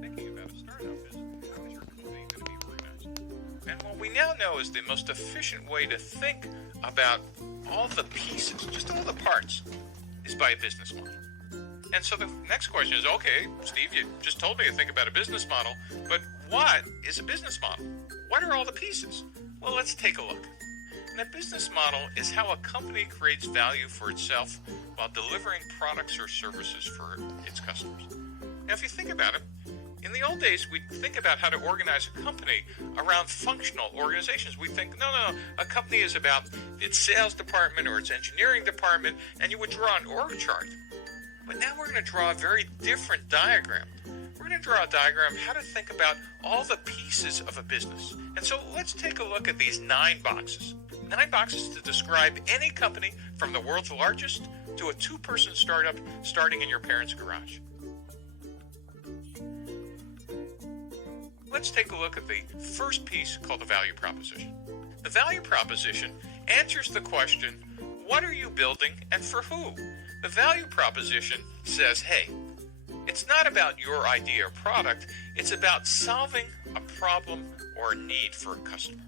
thinking about a startup is, how is your company going to be organized? And what we now know is the most efficient way to think about all the pieces, just all the parts, is by a business model. And so the next question is, okay, Steve, you just told me to think about a business model, but what is a business model? What are all the pieces? Well, let's take a look. And a business model is how a company creates value for itself while delivering products or services for its customers. Now, if you think about it, in the old days, we'd think about how to organize a company around functional organizations. We think, no, a company is about its sales department or its engineering department, and you would draw an org chart. But now we're going to draw a very different diagram. We're going to draw a diagram how to think about all the pieces of a business. And so let's take a look at these 9 boxes. 9 boxes to describe any company from the world's largest to a 2-person startup starting in your parents' garage. Let's take a look at the first piece called the value proposition. The value proposition answers the question, what are you building and for who? The value proposition says, hey, it's not about your idea or product, it's about solving a problem or a need for a customer.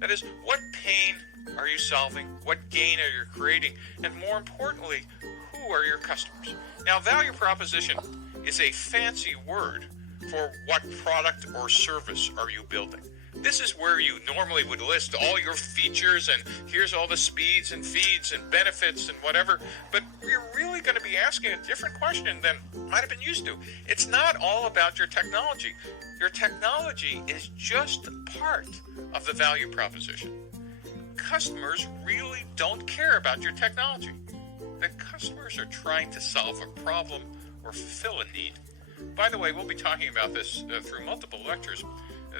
That is, what pain are you solving? What gain are you creating? And more importantly, who are your customers? Now, value proposition is a fancy word for what product or service are you building. This is where you normally would list all your features and here's all the speeds and feeds and benefits and whatever, but we're really going to be asking a different question than might have been used to. It's not all about your technology. Your technology is just part of the value proposition. Customers really don't care about your technology. The customers are trying to solve a problem or fulfill a need. By the way, we'll be talking about this through multiple lectures.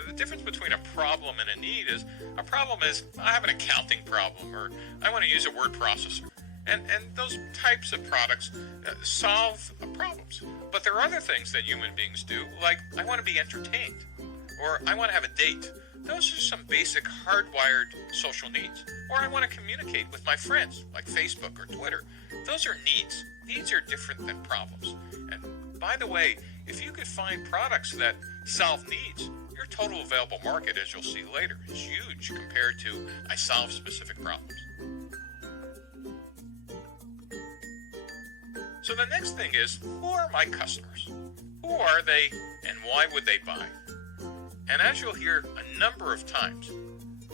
The difference between a problem and a need is, a problem is, I have an accounting problem, or I want to use a word processor. And those types of products solve problems. But there are other things that human beings do, like I want to be entertained, or I want to have a date. Those are some basic hardwired social needs. Or I want to communicate with my friends, like Facebook or Twitter. Those are needs. Needs are different than problems. And by the way, if you could find products that solve needs, your total available market, as you'll see later, is huge compared to I solve specific problems. So the next thing is, who are my customers? Who are they and why would they buy? And as you'll hear a number of times,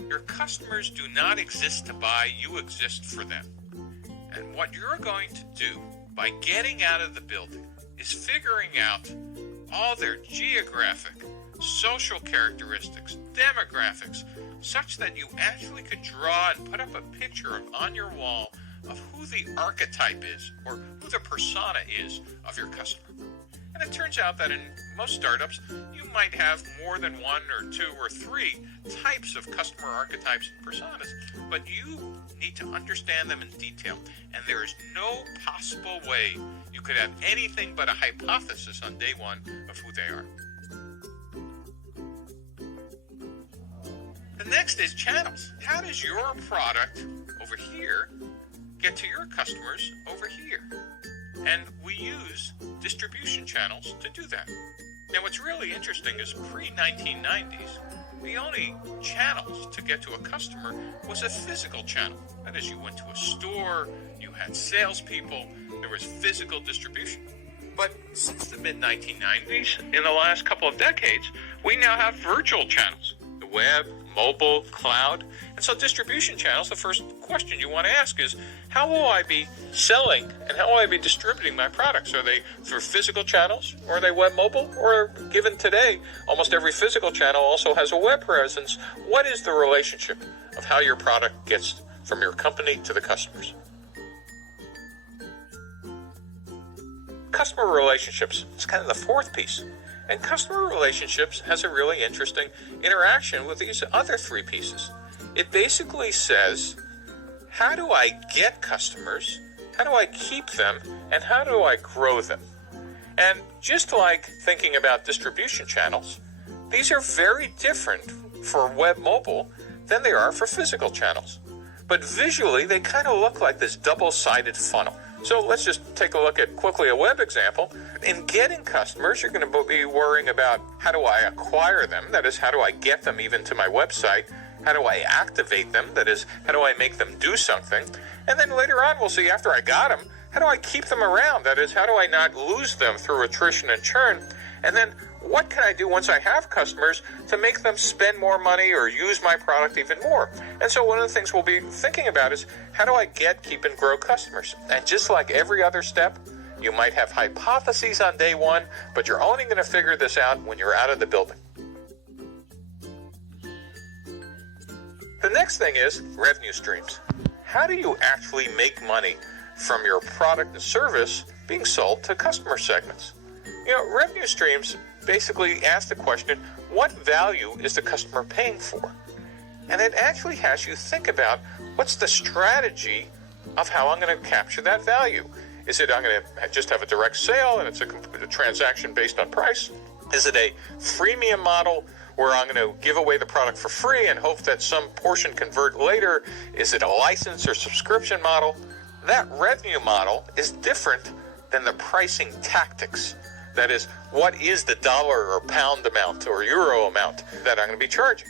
your customers do not exist to buy, you exist for them. And what you're going to do by getting out of the building is figuring out all their geographic, social characteristics, demographics, such that you actually could draw and put up a picture on your wall of who the archetype is or who the persona is of your customer. And it turns out that in most startups, you might have more than 1 or 2 or 3 types of customer archetypes and personas, but you need to understand them in detail. And there is no possible way you could have anything but a hypothesis on day 1 of who they are. The next is channels. How does your product over here get to your customers over here? And we use distribution channels to do that. Now, what's really interesting is pre-1990s, the only channels to get to a customer was a physical channel. That is, you went to a store, you had salespeople, there was physical distribution. But since the mid-1990s, in the last couple of decades, we now have virtual channels. The web, mobile, cloud. And so distribution channels, the first question you want to ask is, how will I be selling and how will I be distributing my products? Are they through physical channels or are they web mobile? Or given today, almost every physical channel also has a web presence. What is the relationship of how your product gets from your company to the customers? Customer relationships is kind of the fourth piece. And customer relationships has a really interesting interaction with these other 3 pieces. It basically says, how do I get customers, how do I keep them, and how do I grow them? And just like thinking about distribution channels, these are very different for web mobile than they are for physical channels. But visually, they kind of look like this double-sided funnel. So let's just take a look at quickly a web example. In getting customers, you're going to be worrying about how do I acquire them? That is, how do I get them even to my website? How do I activate them? That is, how do I make them do something? And then later on, we'll see after I got them, how do I keep them around? That is, how do I not lose them through attrition and churn? And then what can I do once I have customers to make them spend more money or use my product even more? And so one of the things we'll be thinking about is how do I get, keep, and grow customers? And just like every other step, you might have hypotheses on day one, but you're only going to figure this out when you're out of the building. The next thing is revenue streams. How do you actually make money from your product and service being sold to customer segments? Revenue streams basically ask the question, what value is the customer paying for? And it actually has you think about what's the strategy of how I'm going to capture that value. Is it I'm going to just have a direct sale and it's a transaction based on price? Is it a freemium model where I'm going to give away the product for free and hope that some portion convert later? Is it a license or subscription model? That revenue model is different than the pricing tactics. That is, what is the dollar or pound amount or euro amount that I'm going to be charging?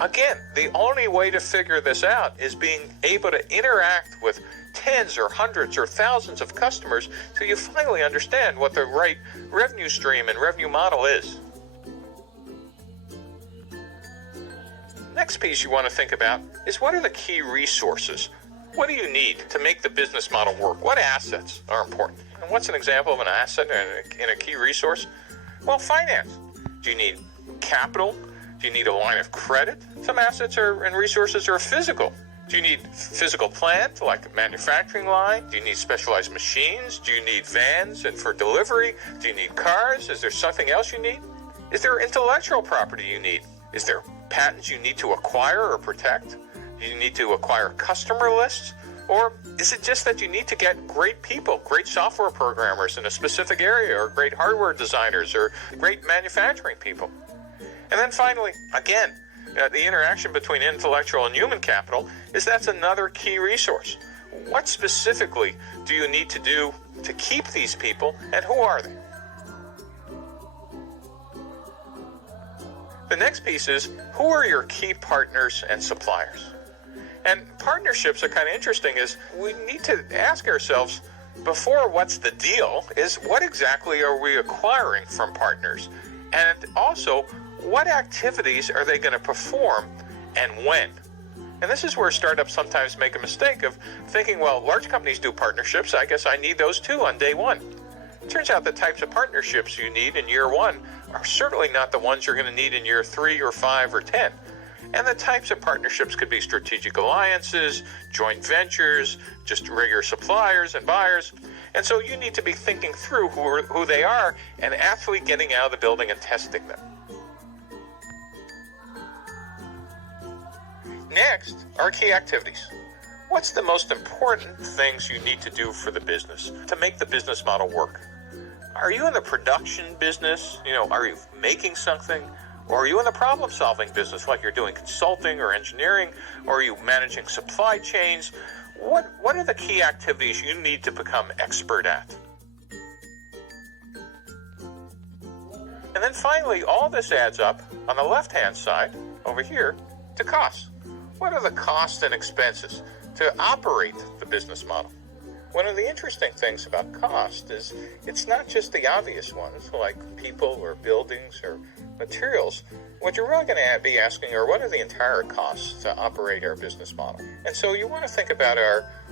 Again, the only way to figure this out is being able to interact with tens or hundreds or thousands of customers till you finally understand what the right revenue stream and revenue model is. Next piece you want to think about is what are the key resources? What do you need to make the business model work? What assets are important? And what's an example of an asset in a key resource? Well, finance. Do you need capital? Do you need a line of credit? Some assets and resources are physical. Do you need physical plant, like a manufacturing line? Do you need specialized machines? Do you need vans and for delivery? Do you need cars? Is there something else you need? Is there intellectual property you need? Is there patents you need to acquire or protect? Do you need to acquire customer lists? Or is it just that you need to get great people, great software programmers in a specific area, or great hardware designers, or great manufacturing people? And then finally, again, the interaction between intellectual and human capital that's another key resource. What specifically do you need to do to keep these people, and who are they? The next piece is, who are your key partners and suppliers? And partnerships are kind of interesting, is we need to ask ourselves, before what's the deal, is what exactly are we acquiring from partners? And also, what activities are they going to perform and when? And this is where startups sometimes make a mistake of thinking, well, large companies do partnerships, I guess I need those too on day one. It turns out the types of partnerships you need in year one are certainly not the ones you're going to need in year 3 or 5 or 10. And the types of partnerships could be strategic alliances, joint ventures, just regular suppliers and buyers. And so you need to be thinking through who they are and actually getting out of the building and testing them. Next are key activities. What's the most important things you need to do for the business to make the business model work? Are you in the production business? Are you making something? Or are you in the problem-solving business, like you're doing consulting or engineering? Or are you managing supply chains? What are the key activities you need to become expert at? And then finally, all this adds up on the left-hand side, over here, to costs. What are the costs and expenses to operate the business model? One of the interesting things about cost is it's not just the obvious ones, like people or buildings or materials. What you're really going to be asking are, what are the entire costs to operate our business model? And so you want to think about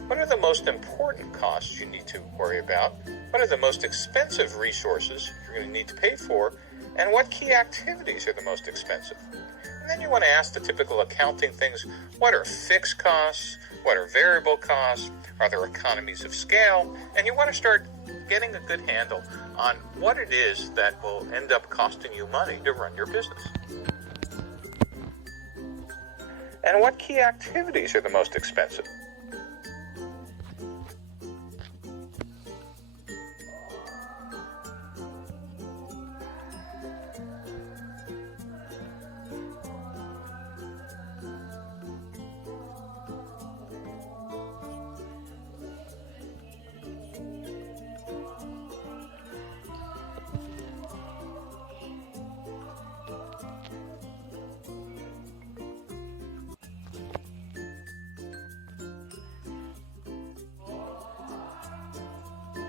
what are the most important costs you need to worry about? What are the most expensive resources you're going to need to pay for? And what key activities are the most expensive? And then you want to ask the typical accounting things. What are fixed costs? What are variable costs? Are there economies of scale? And you want to start getting a good handle on what it is that will end up costing you money to run your business. And what key activities are the most expensive?